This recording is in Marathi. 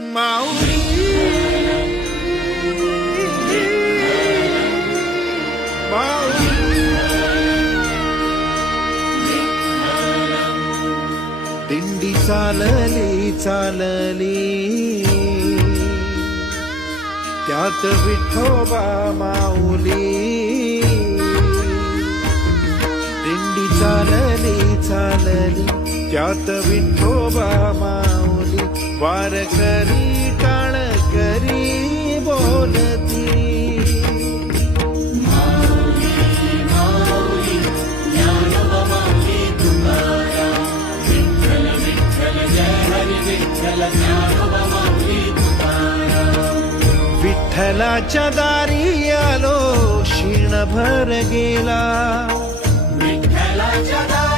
माऊली दिंडी चालली चालली त्यात विठोबा माऊली दिंडी चालली चालली त्यात विठोबा माऊली वारकरी टाळकरी बोलती विठ्ठलाच्या दारी आलो क्षीणभर गेला विठ्ठलाच्या दारी